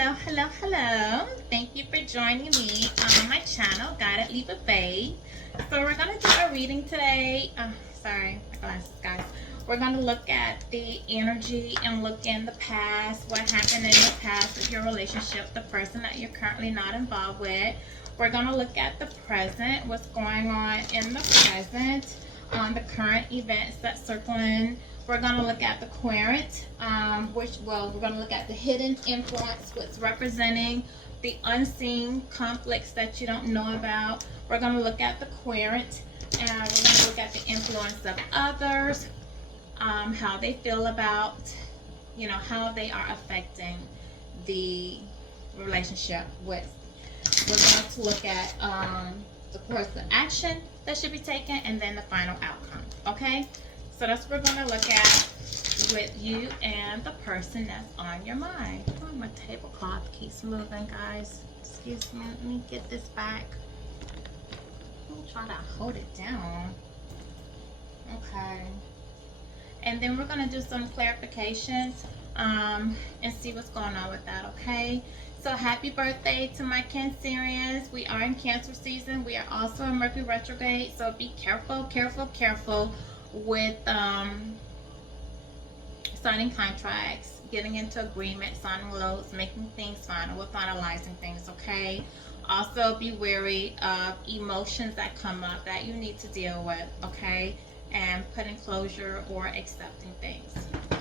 Hello. Thank you for joining me on my channel, Guided Leap of Faith. So we're going to do a reading today. Sorry, my glasses, guys. We're going to look at the energy and look in the past, what happened in the past with your relationship, the person that you're currently not involved with. We're going to look at the present, what's going on in the present, the current events that's circling. We're going to look at the querent, we're going to look at the hidden influence, what's representing the unseen conflicts that you don't know about. We're going to look at the querent, and we're going to look at the influence of others, how they feel about, how they are affecting the relationship with. We're going to look at, of course, the action that should be taken, and then the final outcome. Okay? So that's what we're going to look at with you and the person that's on your mind. Oh, my tablecloth keeps moving, guys. Excuse me. Let me get this back. I'm trying to hold it down. Okay. And then we're going to do some clarifications and see what's going on with that, okay? So happy birthday to my Cancerians. We are in Cancer season. We are also in Mercury retrograde, so be careful with signing contracts, getting into agreement, signing loans, making things final. We're finalizing things, okay? Also be wary of emotions that come up that you need to deal with, okay? And putting closure or accepting things.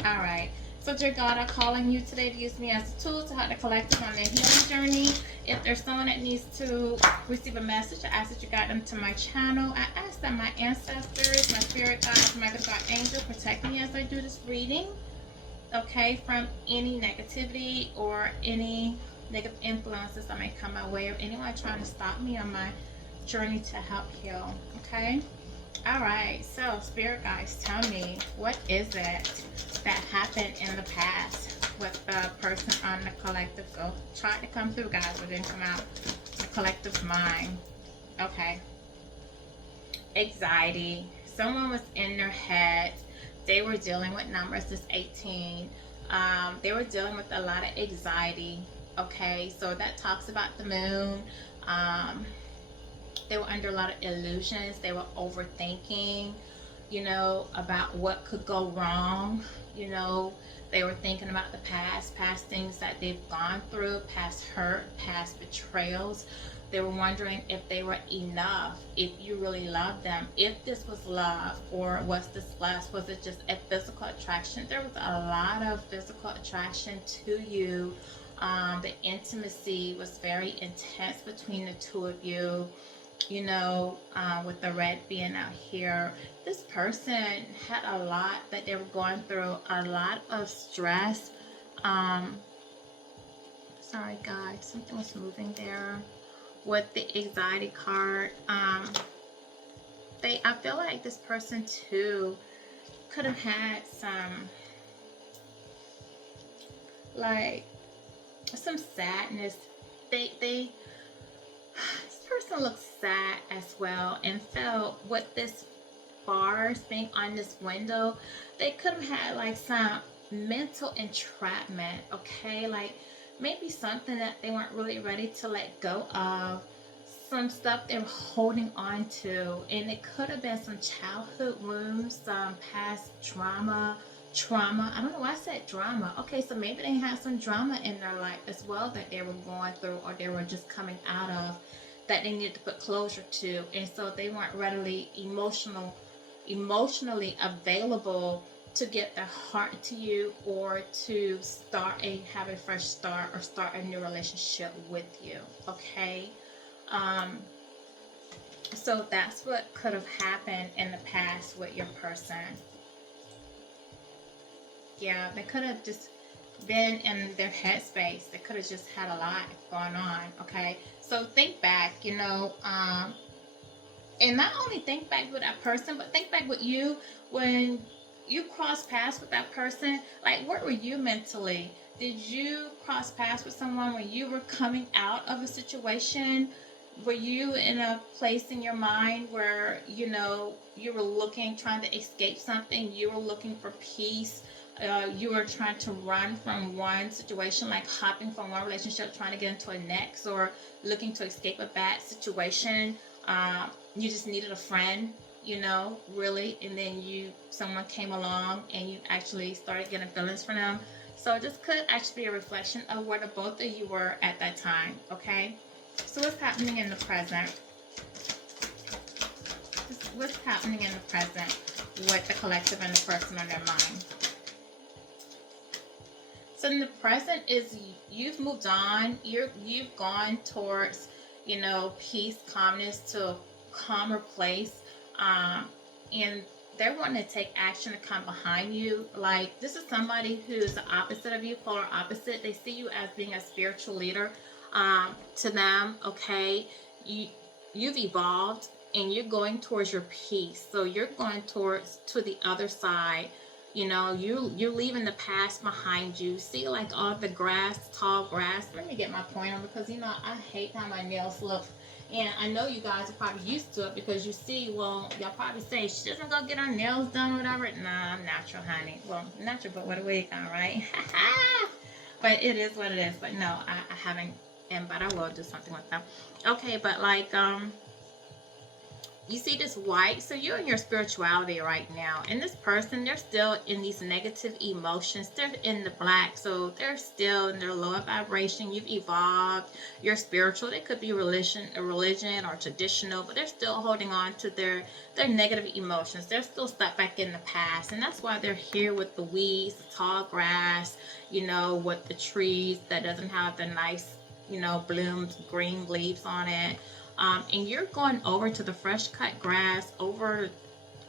All right. So, dear God, I'm calling you today to use me as a tool to help the collective on their healing journey. If there's someone that needs to receive a message, I ask that you guide them to my channel. I ask that my ancestors, my spirit guides, my good God angels protect me as I do this reading, okay, from any negativity or any negative influences that may come my way, or anyone trying to stop me on my journey to help heal, okay? All right, so spirit guides, tell me, what is it that happened in the past with the person on the collective? So try to come through, guys, but didn't come out. The collective mind. Okay. Anxiety. Someone was in their head. They were dealing with numbers. This 18. They were dealing with a lot of anxiety. Okay, so that talks about the moon. They were under a lot of illusions. They were overthinking, about what could go wrong. They were thinking about the past things that they've gone through, past hurt, past betrayals. They were wondering if they were enough, if you really loved them, if this was love, or was this lust? Was it just a physical attraction? There was a lot of physical attraction to you. The intimacy was very intense between the two of you. With the red being out here, this person had a lot that they were going through, a lot of stress. Sorry guys, something was moving there with the anxiety card. I feel like this person too could have had some sadness. This person looks sad as well, and felt with this bars being on this window, they could have had some mental entrapment, okay? Maybe something that they weren't really ready to let go of, some stuff they were holding on to, and it could have been some childhood wounds, some past trauma. I don't know why I said drama. Okay, so maybe they had some drama in their life as well that they were going through, or they were just coming out of, that they needed to put closure to, and so they weren't readily emotionally available to get their heart to you, or to have a fresh start, or start a new relationship with you, okay? So that's what could have happened in the past with your person. Yeah, they could have just been in their headspace. They could have just had a lot going on, okay? So think back, and not only think back with that person, but think back with you when you crossed paths with that person. Where were you mentally? Did you cross paths with someone when you were coming out of a situation? Were you in a place in your mind where, you were trying to escape something? You were looking for peace. You are trying to run from one situation, like hopping from one relationship, trying to get into a next, or looking to escape a bad situation. You just needed a friend, you know, really, and then someone came along and you actually started getting feelings for them. So this could actually be a reflection of where the both of you were at that time, okay? So what's happening in the present? What's happening in the present with the collective and the person on their mind? So in the present is you've moved on. You've gone towards, you know, peace, calmness, to a calmer place, and they're wanting to take action to come behind you. Like, this is somebody who's the opposite of you, polar opposite. They see you as being a spiritual leader. To them, okay, you've evolved and you're going towards your peace. So you're going towards to the other side. You know, you're leaving the past behind you. See, like all the grass, tall grass. Let me get my pointer, because you know I hate how my nails look. And I know you guys are probably used to it, because you see, well, y'all probably say she doesn't go get her nails done or whatever. Nah, I'm natural, honey. Well, natural, but with a wig on, right? But it is what it is. But no, I haven't, but I will do something with them. Okay, but like, you see this white, so you're in your spirituality right now, and this person, they're still in these negative emotions. They're in the black, so they're still in their lower vibration. You've evolved, you're spiritual. They could be religion or traditional, but they're still holding on to their negative emotions. They're still stuck back in the past, and that's why they're here with the weeds, the tall grass, you know, with the trees that doesn't have the nice, you know, blooms, green leaves on it. And you're going over to the fresh cut grass, over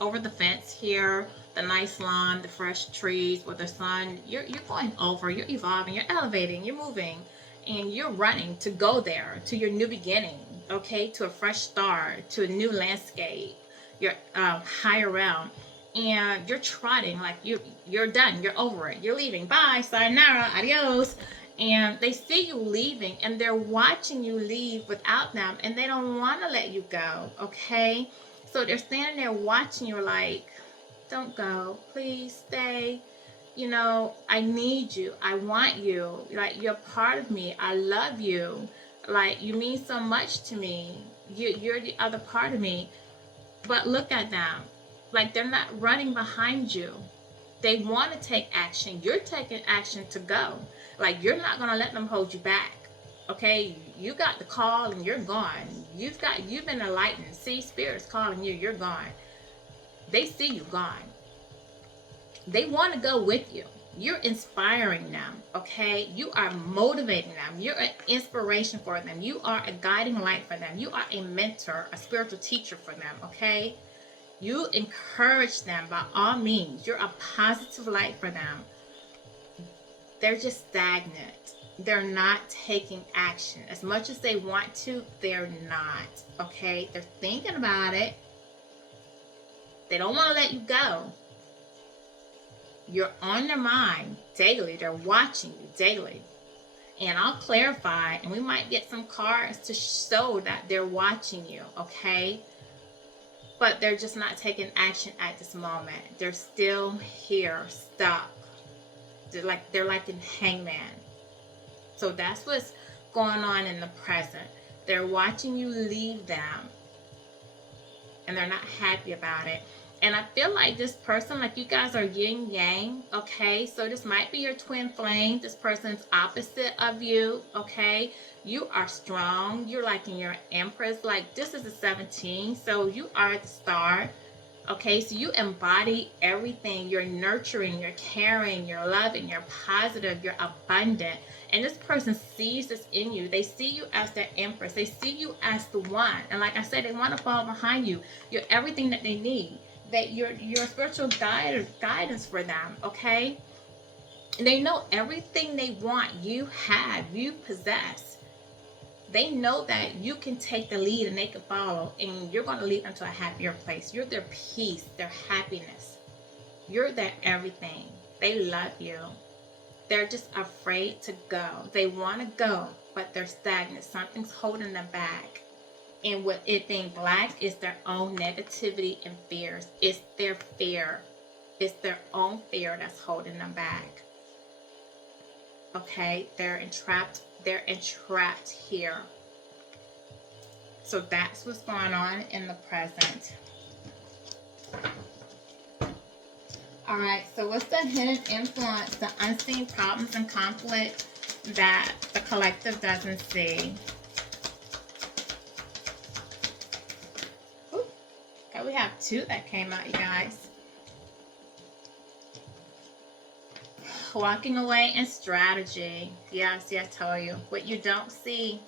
the fence here, the nice lawn, the fresh trees with the sun. You're going over, you're evolving, you're elevating, you're moving, and you're running to go there, to your new beginning, okay, to a fresh start, to a new landscape. You're higher realm, and you're trotting like you're done, you're over it, you're leaving. Bye, sayonara, adios. And they see you leaving, and they're watching you leave without them, and they don't want to let you go, okay? So they're standing there watching you like, don't go, please stay. You know, I need you, I want you, like, you're part of me, I love you, like, you mean so much to me, you're the other part of me. But look at them, like, they're not running behind you. They want to take action. You're taking action to go. Like, you're not going to let them hold you back. Okay? You got the call and you're gone. You've been enlightened. See, Spirit's calling you. You're gone. They see you gone. They want to go with you. You're inspiring them. Okay? You are motivating them. You're an inspiration for them. You are a guiding light for them. You are a mentor, a spiritual teacher for them. Okay? You encourage them by all means. You're a positive light for them. They're just stagnant. They're not taking action. As much as they want to, they're not. Okay? They're thinking about it. They don't want to let you go. You're on their mind daily. They're watching you daily. And I'll clarify, and we might get some cards to show that they're watching you. Okay? But they're just not taking action at this moment. They're still here, stuck. They're like in hangman. So that's what's going on in the present. They're watching you leave them, and they're not happy about it. And I feel like this person, like, you guys are yin yang, okay? So this might be your twin flame. This person's opposite of you, okay? You are strong. You're like in your empress. Like, this is a 17, so you are the star, okay? So you embody everything. You're nurturing, you're caring, you're loving, you're positive, you're abundant. And this person sees this in you. They see you as their empress. They see you as the one. And like I said, they want to follow behind you. You're everything that they need. That you're a spiritual guidance for them, okay? And they know everything they want, you have, you possess. They know that you can take the lead and they can follow, and you're going to lead them to a happier place. You're their peace, their happiness. You're their everything. They love you. They're just afraid to go. They want to go, but they're stagnant. Something's holding them back. And with it being black, is their own negativity and fears. It's their fear. It's their own fear that's holding them back. Okay, they're entrapped here. So that's what's going on in the present. Alright, so what's the hidden influence, the unseen problems and conflict that the collective doesn't see? Ooh, okay, we have two that came out, you guys. Walking away and strategy. Yeah, see, I told you. What you don't see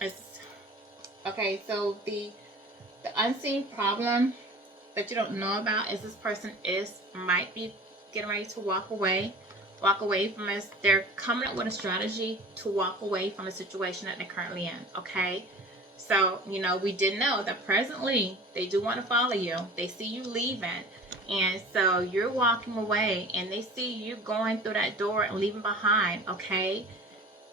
is... Okay, so the unseen problem that you don't know about is this person might be getting ready to walk away from us. They're coming up with a strategy to walk away from a situation that they're currently in. Okay, so you know, we did know that presently they do want to follow you. They see you leaving, and so you're walking away, and they see you going through that door and leaving behind. Okay,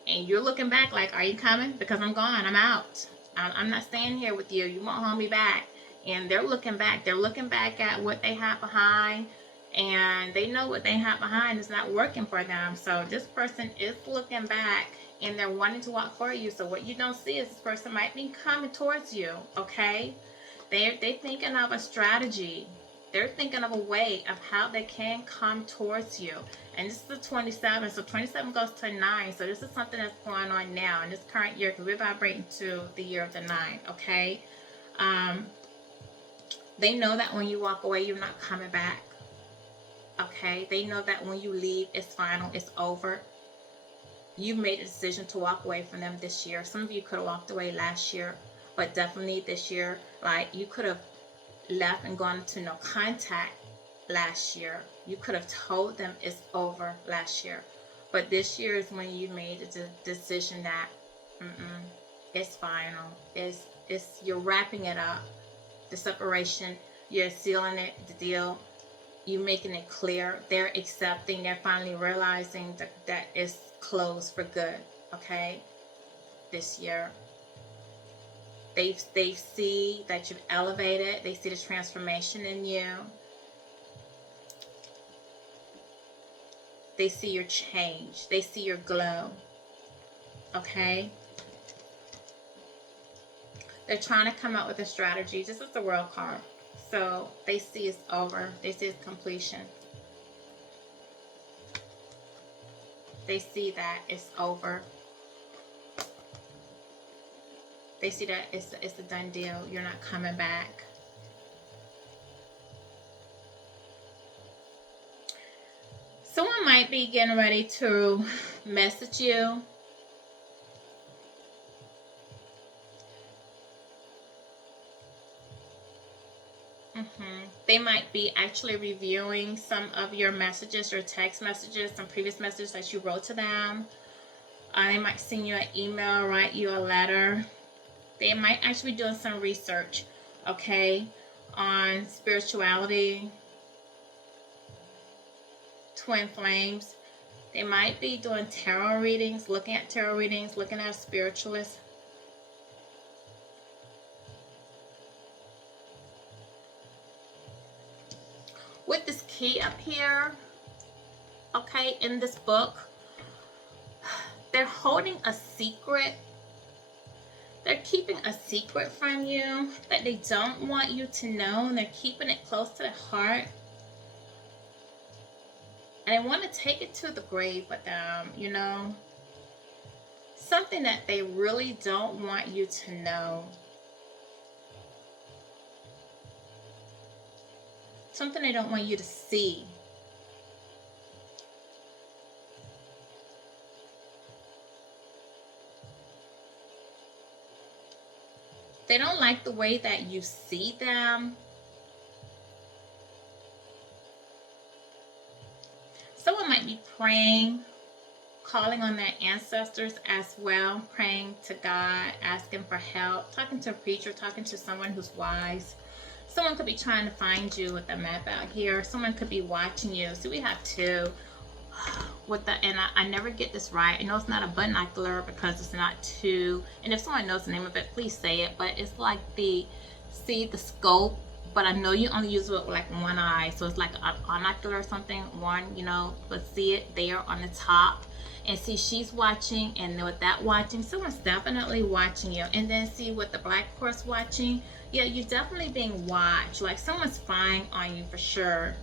and you're looking back like, are you coming? Because I'm gone. I'm out. I'm not staying here with you. You won't hold me back. And they're looking back. They're looking back at what they have behind. And they know what they have behind is not working for them. So this person is looking back and they're wanting to walk for you. So what you don't see is this person might be coming towards you. Okay? They're thinking of a strategy. They're thinking of a way of how they can come towards you. And this is the 27. So 27 goes to 9. So this is something that's going on now in this current year, because we're vibrating to the year of the 9. Okay? They know that when you walk away, you're not coming back. Okay? They know that when you leave, it's final. It's over. You made a decision to walk away from them this year. Some of you could have walked away last year, but definitely this year. Like, you could have left and gone to no contact last year. You could have told them it's over last year. But this year is when you made a decision that it's final. You're wrapping it up. The separation, you're sealing it, the deal. You're making it clear. They're accepting. They're finally realizing that it's closed for good. Okay? This year. They see that you've elevated. They see the transformation in you. They see your change. They see your glow. Okay? They're trying to come up with a strategy. This is the World card. So they see it's over. They see it's completion. They see that it's over. They see that it's a done deal. You're not coming back. Someone might be getting ready to message you. They might be actually reviewing some of your messages, your text messages, some previous messages that you wrote to them. They might send you an email, write you a letter. They might actually be doing some research, okay, on spirituality, twin flames. They might be doing tarot readings, looking at tarot readings, looking at a spiritualist. With this key up here, okay, in this book, they're holding a secret. They're keeping a secret from you that they don't want you to know, and they're keeping it close to the heart. And they want to take it to the grave with them, you know. Something that they really don't want you to know. Something they don't want you to see. They don't like the way that you see them. Someone might be praying, calling on their ancestors as well, praying to God, asking for help, talking to a preacher, talking to someone who's wise. Someone could be trying to find you with the map out here. Someone could be watching you. So we have two. And I never get this right. I know it's not a binocular because it's not two. And if someone knows the name of it, please say it. But it's like the scope, but I know you only use it with like one eye, so it's like an binocular or something, one, you know, but see it there on the top, and see she's watching, and with that watching, someone's definitely watching you. And then see with the black horse watching, yeah, you're definitely being watched, like someone's spying on you for sure.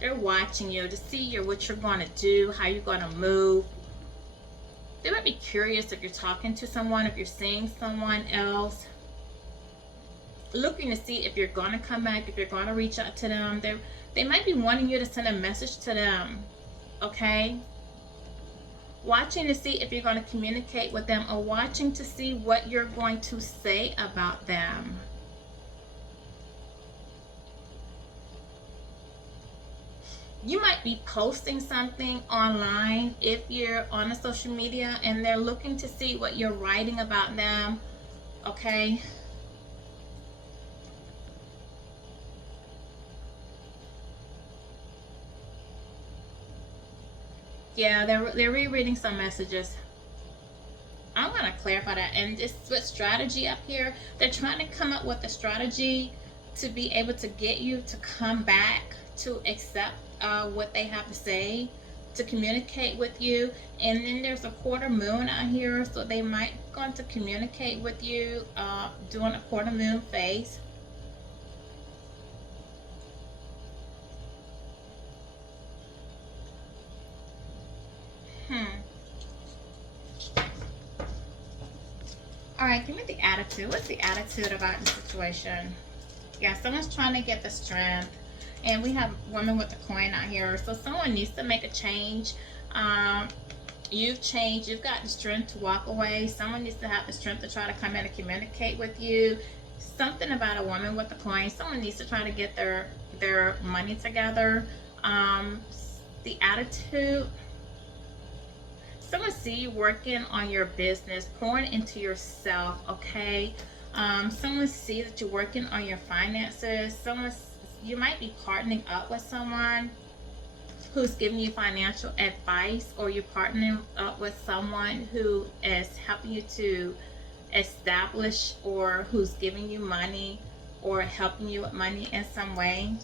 They're watching you to see what you're going to do, how you're going to move. They might be curious if you're talking to someone, if you're seeing someone else, looking to see if you're going to come back, if you're going to reach out to them. They might be wanting you to send a message to them, okay? Watching to see if you're going to communicate with them, or watching to see what you're going to say about them. You might be posting something online if you're on a social media, and they're looking to see what you're writing about them, okay? Yeah, they're rereading some messages. I'm going to clarify that. And this with strategy up here, they're trying to come up with a strategy to be able to get you to come back, to accept what they have to say, to communicate with you. And then there's a quarter moon out here, so they might going to communicate with you during a quarter moon phase. All right, give me the attitude. What's the attitude about the situation? Yeah, someone's trying to get the strength. And we have women with the coin out here. So someone needs to make a change. You've changed. You've got the strength to walk away. Someone needs to have the strength to try to come in and communicate with you. Something about a woman with the coin. Someone needs to try to get their money together. The attitude. Someone see you working on your business, pouring into yourself, okay? Someone see that you're working on your finances. You might be partnering up with someone who's giving you financial advice, or you're partnering up with someone who is helping you to establish, or who's giving you money or helping you with money in some way.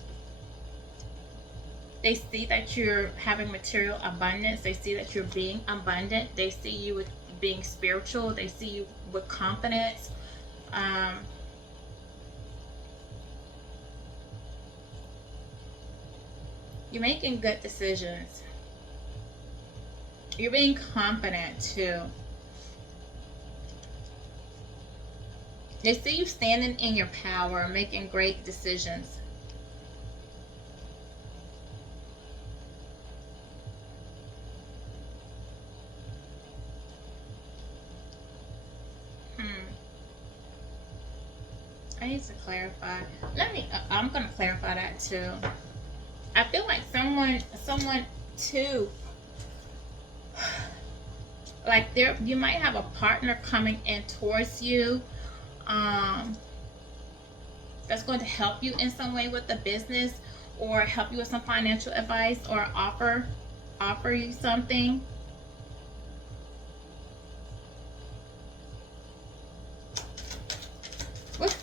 They see that you're having material abundance. They see that you're being abundant. They see you with being spiritual. They see you with confidence. You're making good decisions. You're being confident too. They see you standing in your power, making great decisions. I need to clarify. I'm going to clarify that too. I feel like someone too, like you might have a partner coming in towards you, that's going to help you in some way with the business, or help you with some financial advice, or offer you something. What's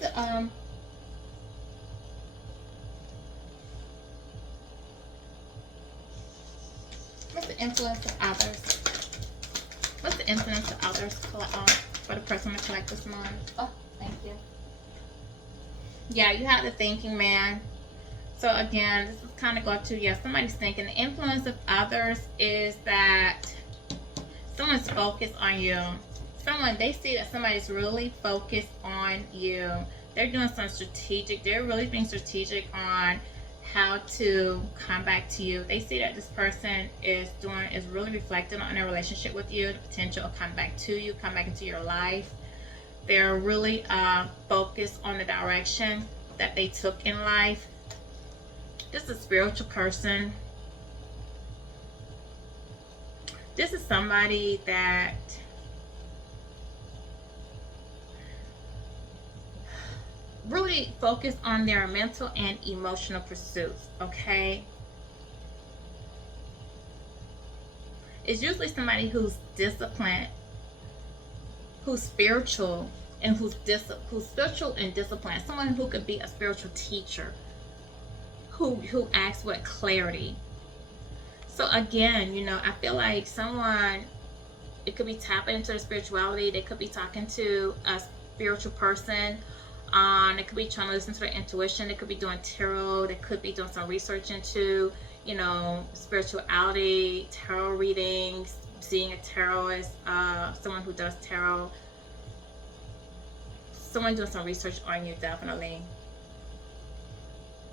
the influence of others? What's the influence of others for the person to collect this month? Oh, thank you. Yeah, you have the thinking man. So again, this is kind of go to, yeah, somebody's thinking. The influence of others is that someone's focused on you. They see that somebody's really focused on you. They're doing some strategic, they're really being strategic on how to come back to you. They see that this person is really reflecting on their relationship with you, the potential of come back to you, come back into your life. They're really focused on the direction that they took in life. This is a spiritual person. This is somebody that really focus on their mental and emotional pursuits, okay? It's usually somebody who's disciplined, who's spiritual, and who's spiritual and disciplined. Someone who could be a spiritual teacher, who acts with clarity. So again, you know, I feel like someone, it could be tapping into their spirituality. They could be talking to a spiritual person. They could be trying to listen to their intuition. They could be doing tarot. They could be doing some research into, you know, spirituality, tarot readings, seeing a tarotist, someone who does tarot. Someone doing some research on you, definitely.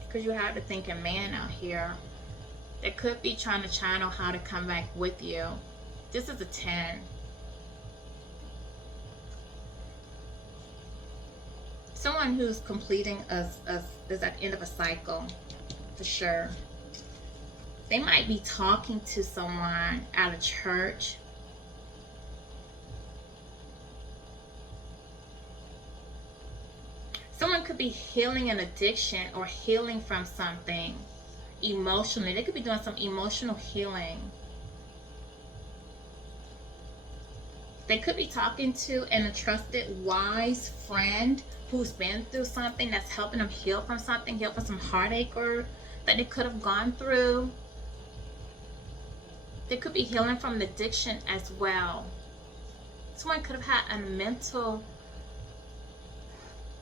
Because you have the thinking man out here. They could be trying to channel how to come back with you. This is a 10. Someone who's completing is at the end of a cycle, for sure. They might be talking to someone at a church. Someone could be healing an addiction or healing from something emotionally. They could be doing some emotional healing. They could be talking to a trusted, wise friend who's been through something, that's helping them heal from something, heal from some heartache or that they could have gone through. They could be healing from an addiction as well. Someone could have had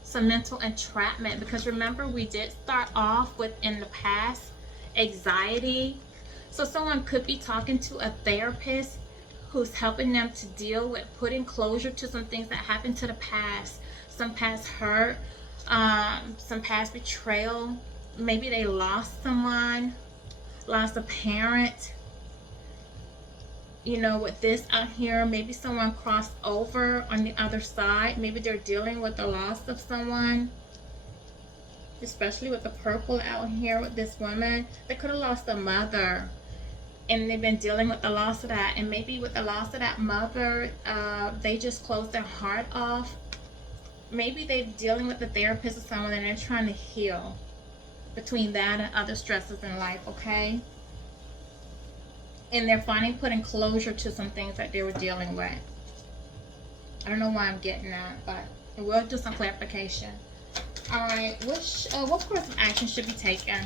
some mental entrapment, because remember, we did start off with, in the past, anxiety. So someone could be talking to a therapist who's helping them to deal with putting closure to some things that happened to the past, some past hurt, some past betrayal. Maybe they lost someone, lost a parent. You know, with this out here, maybe someone crossed over on the other side. Maybe they're dealing with the loss of someone, especially with the purple out here with this woman. They could have lost a mother, and they've been dealing with the loss of that. And maybe with the loss of that mother, they just closed their heart off. Maybe they're dealing with the therapist or someone, and they're trying to heal between that and other stresses in life, okay? And they're finally putting closure to some things that they were dealing with. I don't know why I'm getting that, but we'll do some clarification. Alright, what course of action should be taken?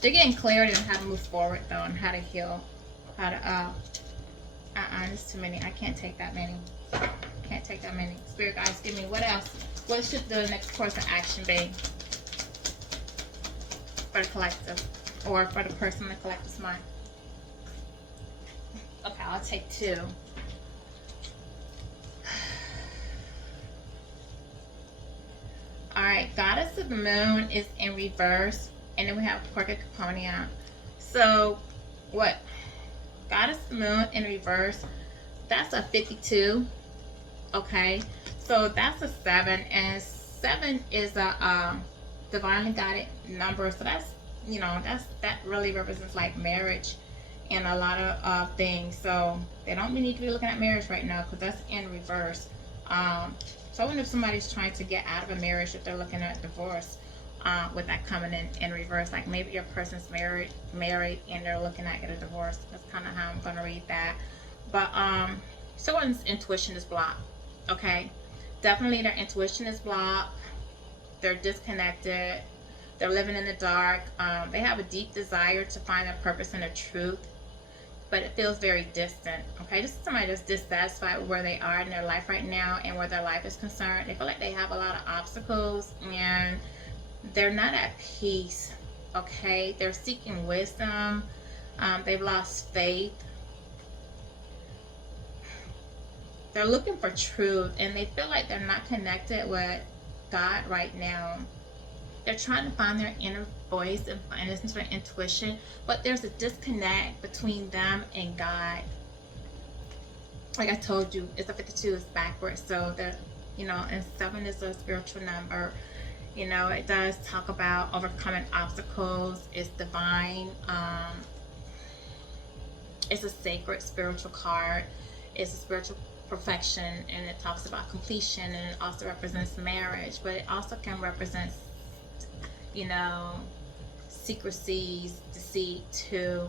They're getting clarity on how to move forward, though, and how to heal. How to, there's too many. I can't take that many. Can't take that many. Spirit guides, give me what else? What should the next course of action be for the collective, or for the person in the collective's mind? Okay, I'll take 2. Alright, Goddess of the Moon is in reverse, and then we have Porca Caponia. So, what? Goddess of the Moon in reverse, that's a 52. Okay, so that's a 7, and 7 is a divinely guided number. So that's, you know, that really represents like marriage and a lot of things. So they don't need to be looking at marriage right now, because that's in reverse. So I wonder if somebody's trying to get out of a marriage, if they're looking at divorce, with that coming in reverse. Like maybe your person's married and they're looking at getting a divorce. That's kind of how I'm going to read that. But someone's intuition is blocked. Okay, definitely their intuition is blocked. They're disconnected. They're living in the dark. They have a deep desire to find their purpose and their truth, but it feels very distant. Okay, this is somebody that's dissatisfied with where they are in their life right now and where their life is concerned. They feel like they have a lot of obstacles and they're not at peace. Okay, they're seeking wisdom. They've lost faith. They're looking for truth, and they feel like they're not connected with God right now. They're trying to find their inner voice and listen to their intuition, but there's a disconnect between them and God. Like I told you, it's a 52 is backwards, so there's, you know, and 7 is a spiritual number. You know, it does talk about overcoming obstacles. It's divine. It's a sacred spiritual card. It's a spiritual perfection, and it talks about completion, and it also represents marriage, but it also can represent, you know, secrecies, deceit too.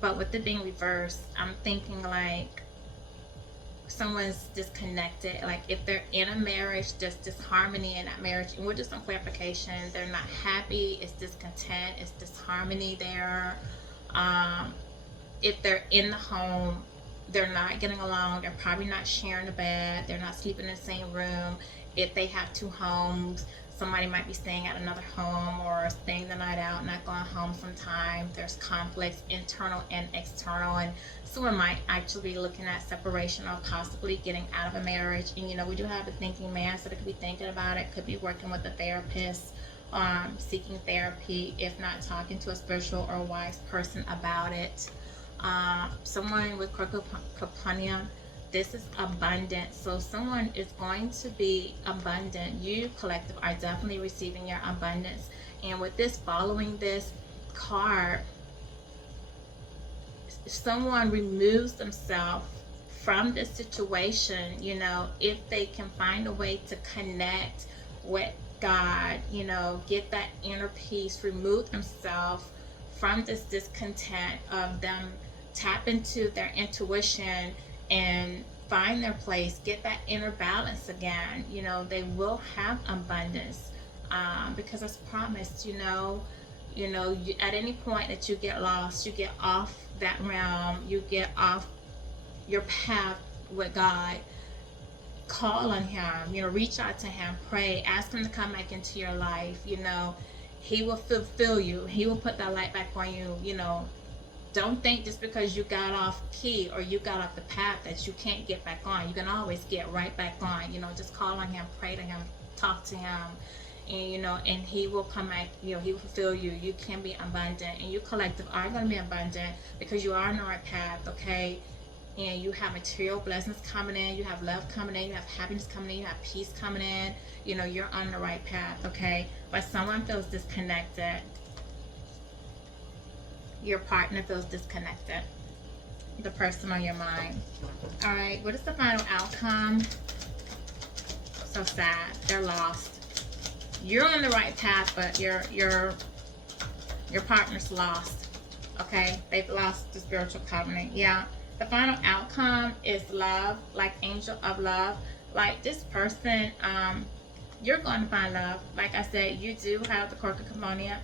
But with it being reversed, I'm thinking like someone's disconnected. Like if they're in a marriage, there's disharmony in that marriage, and we'll do some clarification. They're not happy, it's discontent, it's disharmony there. um, if they're in the home, they're not getting along, they're probably not sharing a bed, they're not sleeping in the same room. If they have two homes, somebody might be staying at another home or staying the night out, not going home sometimes. There's conflicts, internal and external, and someone might actually be looking at separation or possibly getting out of a marriage. And we do have a thinking man, so they could be thinking about it, could be working with a therapist, seeking therapy, if not talking to a spiritual or wise person about it. Someone with Capricorn, this is abundant. So someone is going to be abundant. You, collective, are definitely receiving your abundance. And with this, following this card, if someone removes themselves from this situation, if they can find a way to connect with God, get that inner peace, remove themselves from this discontent of them, tap into their intuition and find their place, get that inner balance again, they will have abundance, because it's promised. At any point that you get lost, you get off that realm, you get off your path with God, call on him, reach out to him, pray, ask him to come back into your life. He will fulfill you, he will put that light back on you. Don't think just because you got off key or you got off the path that you can't get back on. You can always get right back on. Just call on him, pray to him, talk to him, and and he will come back. He will fulfill you. You can be abundant, and you, collective, are going to be abundant because you are on the right path. Okay. And you have material blessings coming in, you have love coming in, you have happiness coming in, you have peace coming in. You're on the right path. Okay. But someone feels disconnected. Your partner feels disconnected. The person on your mind. All right, what is the final outcome? So sad. They're lost. You're on the right path, but your partner's lost. Okay, they've lost the spiritual covenant. Yeah. The final outcome is love, like angel of love. Like this person, you're going to find love. Like I said, you do have the Corcoponia.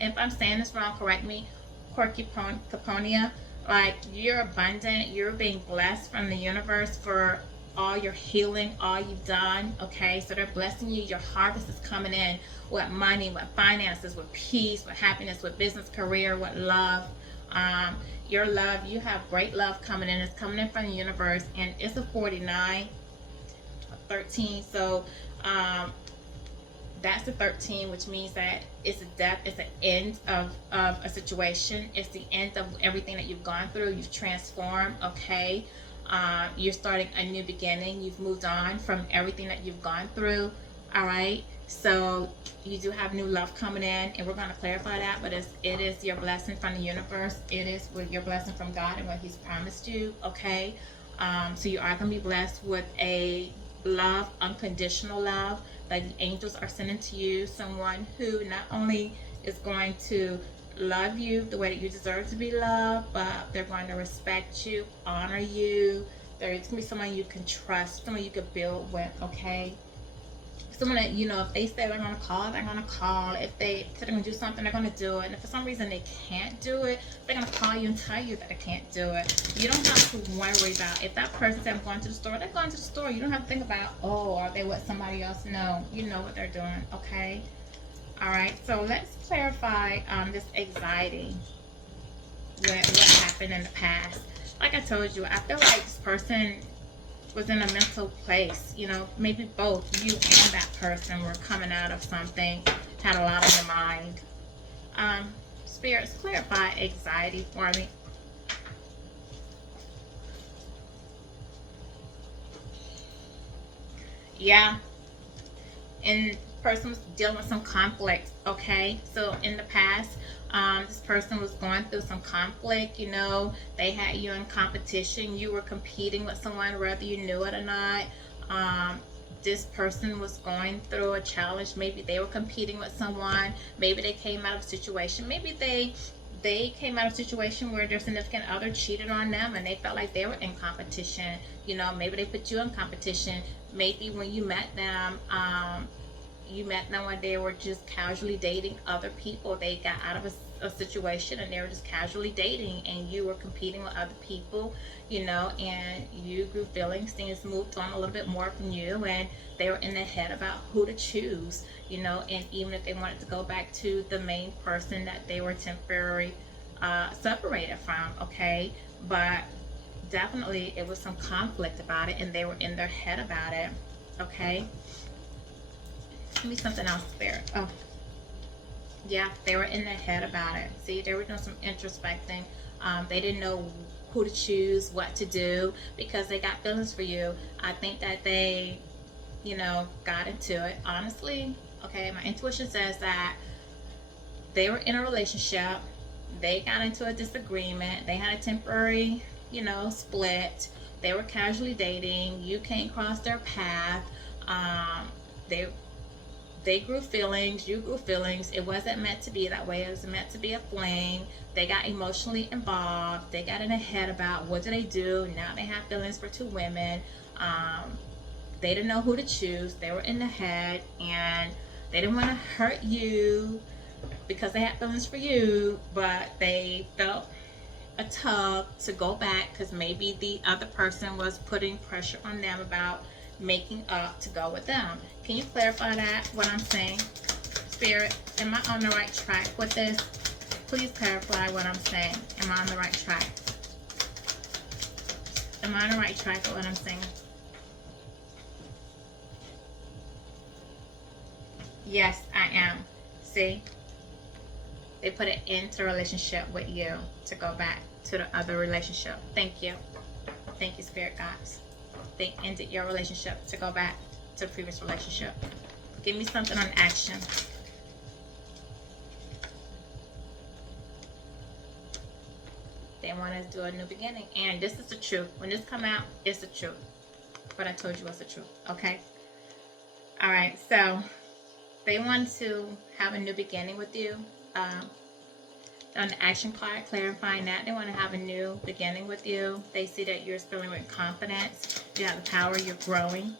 If I'm saying this wrong, correct me. Corcoponia. Like you're abundant. You're being blessed from the universe for all your healing, all you've done. Okay, so they're blessing you. Your harvest is coming in with money, with finances, with peace, with happiness, with business, career, with love. Your love, you have great love coming in. It's coming in from the universe, and it's a 49, 13. So that's the 13, which means that it's a death, it's an end of a situation. It's the end of everything that you've gone through. You've transformed. Okay. You're starting a new beginning. You've moved on from everything that you've gone through. All right. So you do have new love coming in, and we're going to clarify that, but it is your blessing from the universe. It is with your blessing from God and what he's promised you. Okay. So you are going to be blessed with a love, unconditional love, that the angels are sending to you. Someone who not only is going to love you the way that you deserve to be loved, but they're going to respect you, honor you. There's going to be someone you can trust, someone you can build with. Okay. Someone that, if they say they're going to call, they're going to call. If they say they're going to do something, they're going to do it. And if for some reason they can't do it, they're going to call you and tell you that they can't do it. You don't have to worry about if that person said I'm going to the store, they're going to the store. You don't have to think about, oh, are they with somebody else? No, you know what they're doing. Okay. All right. So let's clarify this anxiety with what happened in the past. Like I told you, I feel like this person was in a mental place, maybe both you and that person were coming out of something, had a lot on your mind. Spirits, clarify anxiety for me. Yeah. And person was dealing with some conflict. Okay. So in the past, this person was going through some conflict. They had you in competition. You were competing with someone, whether you knew it or not. This person was going through a challenge. Maybe they were competing with someone. Maybe they came out of a situation. Maybe they they came out of a situation where their significant other cheated on them and they felt like they were in competition. You know, maybe they put you in competition. Maybe when you met them when they were just casually dating other people. They got out of a situation and they were just casually dating, and you were competing with other people, you know, and you grew feelings. Things moved on a little bit more from you, and they were in their head about who to choose, you know, and even if they wanted to go back to the main person that they were temporarily separated from, okay? But definitely it was some conflict about it, and they were in their head about it, okay? Give me something else, Spirit. Oh, yeah, they were in their head about it. See, they were doing some introspecting. They didn't know who to choose, what to do, because they got feelings for you. I think that they, you know, got into it. Honestly, okay, my intuition says that they were in a relationship. They got into a disagreement. They had a temporary, you know, split. They were casually dating. You came across their path. They grew feelings, you grew feelings. It wasn't meant to be that way. It was meant to be a fling. They got emotionally involved. They got in a head about what do they do. Now they have feelings for two women. They didn't know who to choose. They were in the head, and they didn't want to hurt you because they had feelings for you, but they felt a tug to go back because maybe the other person was putting pressure on them about making up to go with them. Can you clarify that, what I'm saying? Spirit, am I on the right track with this? Please clarify what I'm saying. Am I on the right track? Am I on the right track with what I'm saying? Yes, I am. See? They put an end to the relationship with you to go back to the other relationship. Thank you. Thank you, Spirit guides. They ended your relationship to go back to the previous relationship. Give me something on action. They want to do a new beginning. And this is the truth. When this come out, it's the truth. What I told you was the truth. Okay? Alright, so they want to have a new beginning with you. On the action card, clarifying that they want to have a new beginning with you. They see that you're feeling with confidence. You have the power. You're growing.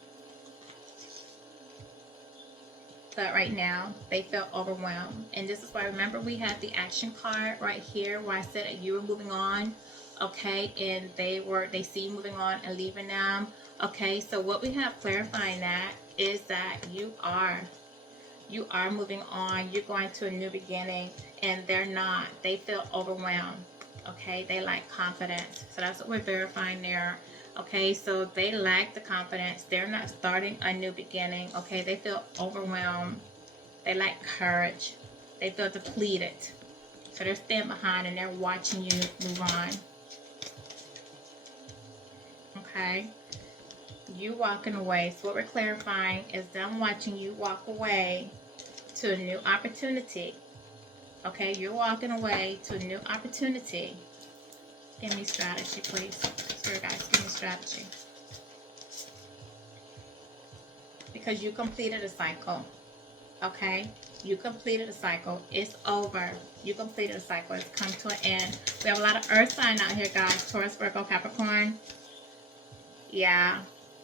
But right now, they feel overwhelmed. And this is why, remember, we had the action card right here where I said that you were moving on. Okay, and they see you moving on and leaving them. Okay, so what we have clarifying that is that you are moving on. You're going to a new beginning, and they're not. They feel overwhelmed. Okay, they lack confidence. So that's what we're verifying there. Okay, so they lack the confidence. They're not starting a new beginning. Okay, they feel overwhelmed. They lack courage. They feel depleted. So they're staying behind and they're watching you move on. Okay, you walking away. So what we're clarifying is them watching you walk away to a new opportunity. Okay, you're walking away to a new opportunity. Give me strategy, please. Spirit guys, give me strategy. Because you completed a cycle. Okay? You completed a cycle. It's over. You completed a cycle. It's come to an end. We have a lot of earth sign out here, guys. Taurus, Virgo, Capricorn. Yeah.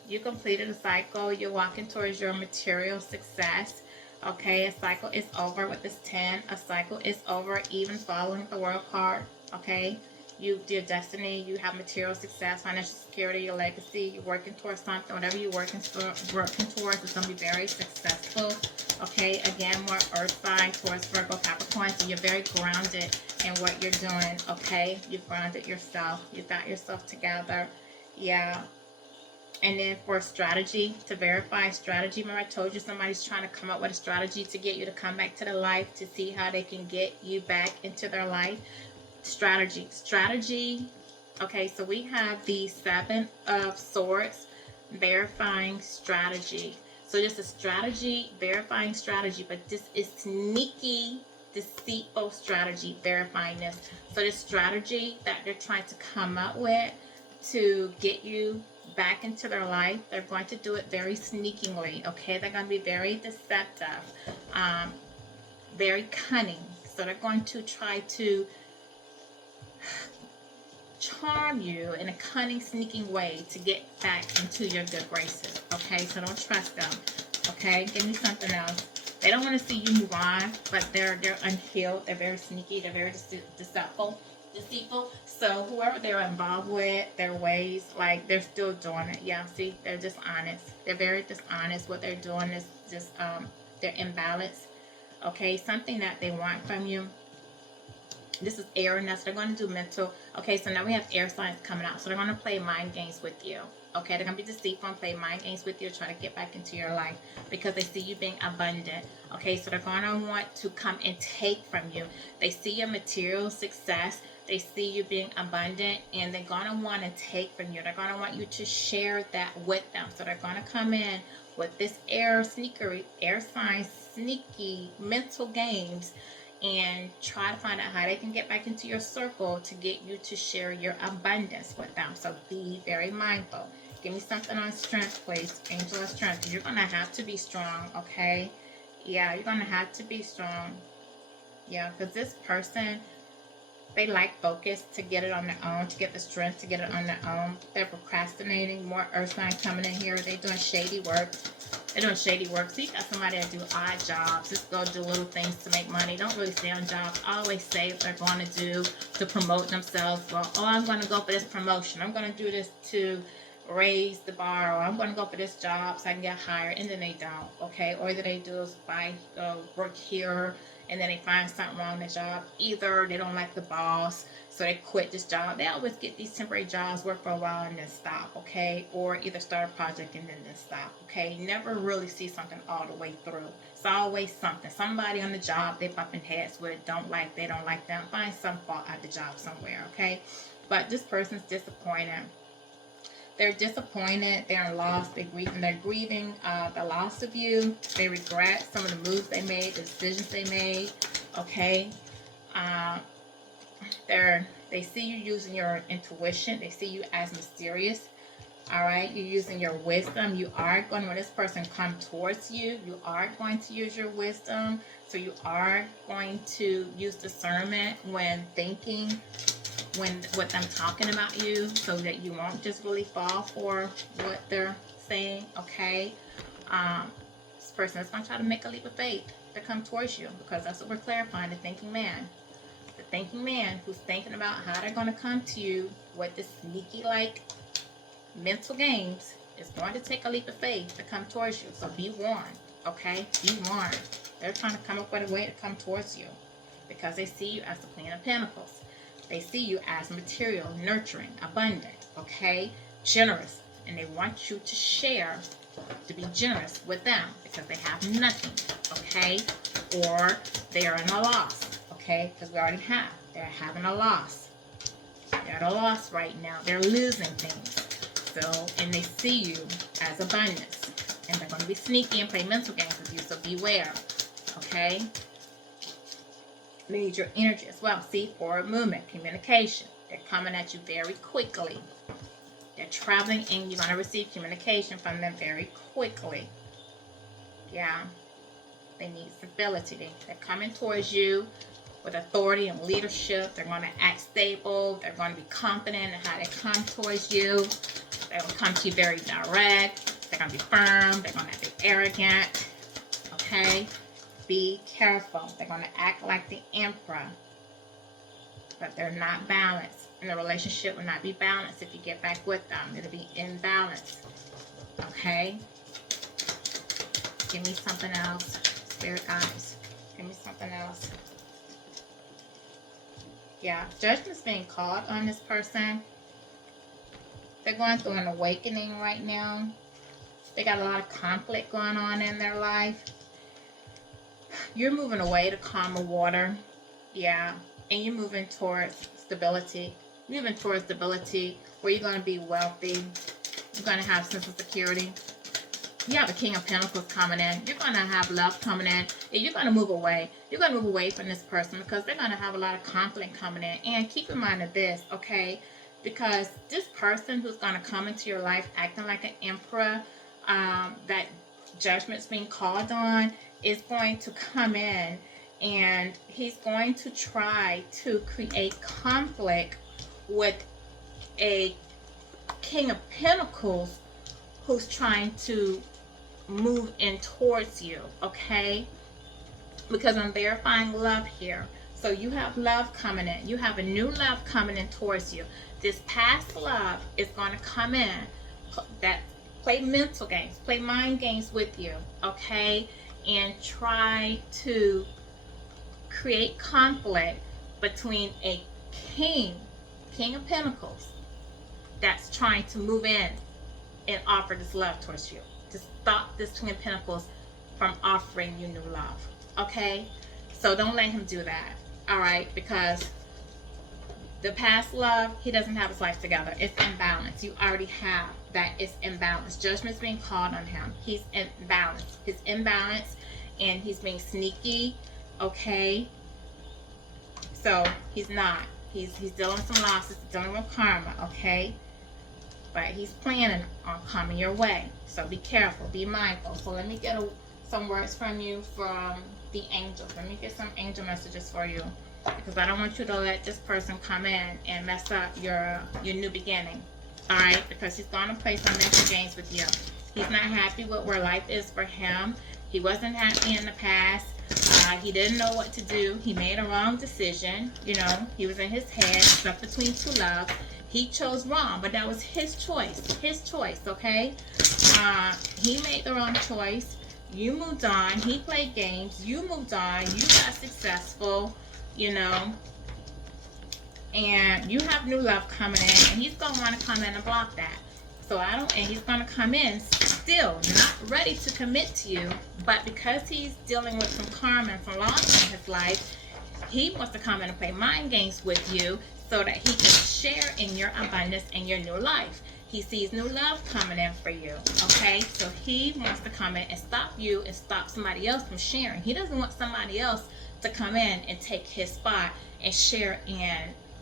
You completed a cycle. You're walking towards your material success. Okay, a cycle is over with this 10. A cycle is over, even following the world card. Okay, your destiny, you have material success, financial security, your legacy. You're working towards something. Whatever you're working towards is going to be very successful. Okay, again, more earth sign towards Virgo, Capricorn. So you're very grounded in what you're doing. Okay, you've grounded yourself. You've got yourself together. Yeah. And then for strategy, to verify strategy, remember I told you somebody's trying to come up with a strategy to get you to come back to their life, to see how they can get you back into their life. Strategy. Okay, so we have the 7 of Swords, verifying strategy. So this is strategy, verifying strategy, but this is sneaky, deceitful strategy, verifying this. So this strategy that they're trying to come up with to get you back into their life, they're going to do it very sneakingly. Okay, they're going to be very deceptive, very cunning. So they're going to try to charm you in a cunning, sneaking way to get back into your good graces. Okay, so don't trust them. Okay, give me something else. They don't want to see you move on, but they're unhealed. They're very sneaky. They're very deceitful. So whoever they're involved with, their ways, like they're still doing it. Yeah, see, they're dishonest. They're very dishonest. What they're doing is just they're imbalanced. Okay, something that they want from you. This is air, and that's they're going to do mental. Okay, so now we have air signs coming out. So they're going to play mind games with you. Okay, they're going to be deceitful and play mind games with you, try to get back into your life because they see you being abundant. Okay, so they're going to want to come and take from you. They see your material success. They see you being abundant, and they're going to want to take from you. They're going to want you to share that with them. So they're going to come in with this air sign, sneaky mental games, and try to find out how they can get back into your circle to get you to share your abundance with them. So be very mindful. Give me something on strength, please. Angel of strength. You're going to have to be strong, okay? Yeah, you're going to have to be strong. Yeah, because this person, they like focus to get it on their own, to get the strength to get it on their own. They're procrastinating. More earth signs coming in here. They're doing shady work. They're doing shady work. So you got somebody that do odd jobs. Just go do little things to make money. Don't really stay on jobs. Always say what they're going to do to promote themselves. Well, oh, I'm going to go for this promotion. I'm going to do this to raise the bar. Or I'm going to go for this job so I can get hired. And then they don't. Okay. Or either they do is work here, and then they find something wrong with the job. Either they don't like the boss, so they quit this job. They always get these temporary jobs, work for a while, and then stop, okay? Or either start a project and then stop, okay? You never really see something all the way through. It's always something. Somebody on the job they bumping heads with, they don't like them. Find some fault at the job somewhere, okay? But this person's disappointed. They're disappointed. They're lost. They're grieving the loss of you. They regret some of the moves they made, the decisions they made. Okay. They see you using your intuition. They see you as mysterious. All right. You're using your wisdom. You are going, when this person comes towards you, you are going to use your wisdom. So you are going to use discernment when thinking, with them talking about you, so that you won't just really fall for what they're saying, okay? This person is going to try to make a leap of faith to come towards you, because that's what we're clarifying, the thinking man. The thinking man who's thinking about how they're going to come to you with this sneaky-like mental games is going to take a leap of faith to come towards you. So be warned, okay? Be warned. They're trying to come up with a way to come towards you because they see you as the Queen of Pentacles. They see you as material, nurturing, abundant, okay, generous, and they want you to share, to be generous with them because they have nothing, okay, or they are in a loss, okay, because we already have. They're having a loss. They're at a loss right now. They're losing things. So, and they see you as abundance, and they're going to be sneaky and play mental games with you. So beware, okay. They need your energy as well. See, forward movement, communication. They're coming at you very quickly. They're traveling, and you're going to receive communication from them very quickly. Yeah. They need stability. They're coming towards you with authority and leadership. They're going to act stable. They're going to be confident in how they come towards you. They're going to come to you very direct. They're going to be firm. They're going to be arrogant. Okay? Be careful. They're going to act like the emperor, but they're not balanced. And the relationship will not be balanced if you get back with them. It'll be imbalanced. Okay? Give me something else. Spirit guides. Give me something else. Yeah, judgment's being called on this person. They're going through an awakening right now. They got a lot of conflict going on in their life. You're moving away to calmer water. Yeah. And you're moving towards stability. Moving towards stability where you're going to be wealthy. You're going to have sense of security. You have a King of Pentacles coming in. You're going to have love coming in. And you're going to move away. You're going to move away from this person because they're going to have a lot of conflict coming in. And keep in mind of this, okay? Because this person who's going to come into your life acting like an emperor, that judgment's being called on, is going to come in, and he's going to try to create conflict with a King of Pentacles who's trying to move in towards you, okay? Because I'm verifying love here. So you have love coming in. You have a new love coming in towards you. This past love is going to come in that play mental games, play mind games with you, okay? And try to create conflict between a king of Pentacles, that's trying to move in and offer this love towards you, to stop this King of Pentacles from offering you new love, okay? So don't let him do that, all right? Because the past love, he doesn't have his life together. It's imbalanced. You already have that. It's imbalanced. Judgment's being called on him. He's imbalanced. He's imbalanced, and he's being sneaky, okay? So he's not. He's dealing with some losses, dealing with karma, okay? But he's planning on coming your way. So be careful, be mindful. So let me get some words from you from the angels. Let me get some angel messages for you, because I don't want you to let this person come in and mess up your new beginning. All right? Because he's going to play some mental games with you. He's not happy with where life is for him. He wasn't happy in the past. He didn't know what to do. He made a wrong decision. You know, he was in his head, stuck between two loves. He chose wrong, but that was his choice. His choice, okay? He made the wrong choice. You moved on. He played games. You moved on. You got successful, you know. And you have new love coming in, and he's going to want to come in and block that. So and he's going to come in still not ready to commit to you, but because he's dealing with some karma and some loss in his life, he wants to come in and play mind games with you so that he can share in your abundance and your new life. He sees new love coming in for you, okay? So he wants to come in and stop you and stop somebody else from sharing. He doesn't want somebody else to come in and take his spot and share in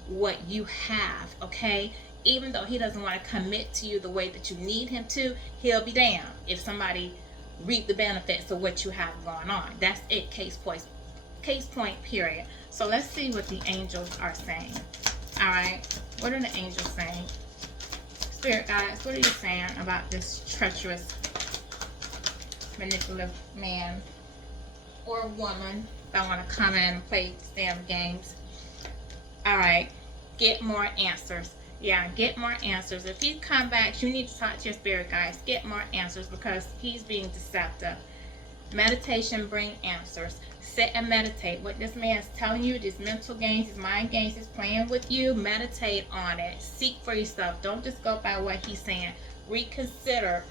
what you have, okay? Even though he doesn't want to commit to you the way that you need him to, he'll be damned if somebody reap the benefits of what you have going on. That's it, case point, period. So let's see what the angels are saying. All right, what are the angels saying? Spirit guides, what are you saying about this treacherous, manipulative man or woman that want to come in and play damn games? All right, get more answers. Yeah, get more answers. If you come back, you need to talk to your spirit guides. Get more answers, because he's being deceptive. Meditation bring answers. Sit and meditate. What this man is telling you, these mental games, these mind games he's playing with you, meditate on it. Seek for yourself. Don't just go by what he's saying. Reconsider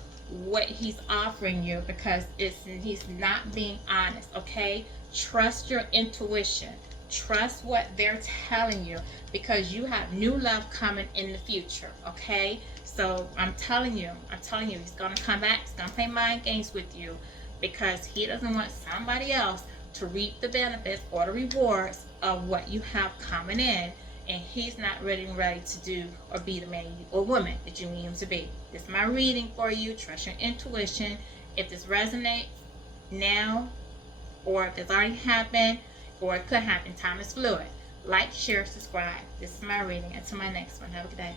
what he's offering you, because he's not being honest, okay? Trust your intuition. Trust what they're telling you, because you have new love coming in the future, okay? So I'm telling you, he's going to come back. He's going to play mind games with you, because he doesn't want somebody else to reap the benefits or the rewards of what you have coming in, and he's not ready to do or be the man or woman that you need him to be. This is my reading for you. Trust your intuition. If this resonates now, or if it's already happened, or it could happen, time is fluid. Like, share, subscribe. This is my reading. Until my next one. Have a good day.